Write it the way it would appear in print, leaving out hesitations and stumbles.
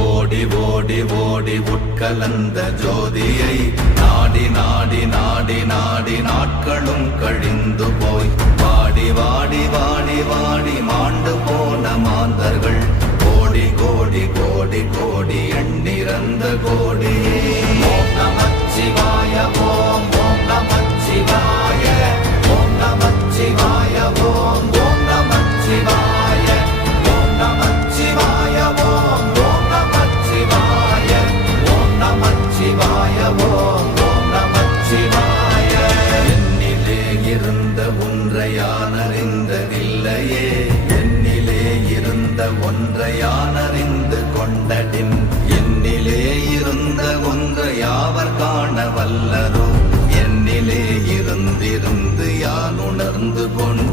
ஓடி ஓடி ஓடி உட்கலந்த ஜோதியை நாடி நாடி நாடி நாடி நாட்களும் கழிந்து போய் வாடி வாடி வாடி வாடி மாண்டு போன மாந்தர்கள் கோடி கோடி கோடி கோடி எண்ணிறந்த கோடி. ஓம் நமச்சிவாய ஓம் ஓம் நமச்சிவாய ஓம் நமச்சிவாய ஓம் ஓம் நமச்சிவாய ஓம் நமச்சிவாய ஓம் ஓம் நமச்சிவாய ஓம் நமச்சிவாய ஓம் ஓம் நமச்சிவாய. என்னிலே இருந்த ஒன்றை யான் அறிந்ததில்லையே, என்னிலே இருந்த ஒன்றை யான் அறிந்து கொண்டடின், என்னிலே இருந்த ஒன்றை யாவர் காண வல்லரோ, என்னிலே இருந்திருந்து யான் உணர்ந்து கொண்டு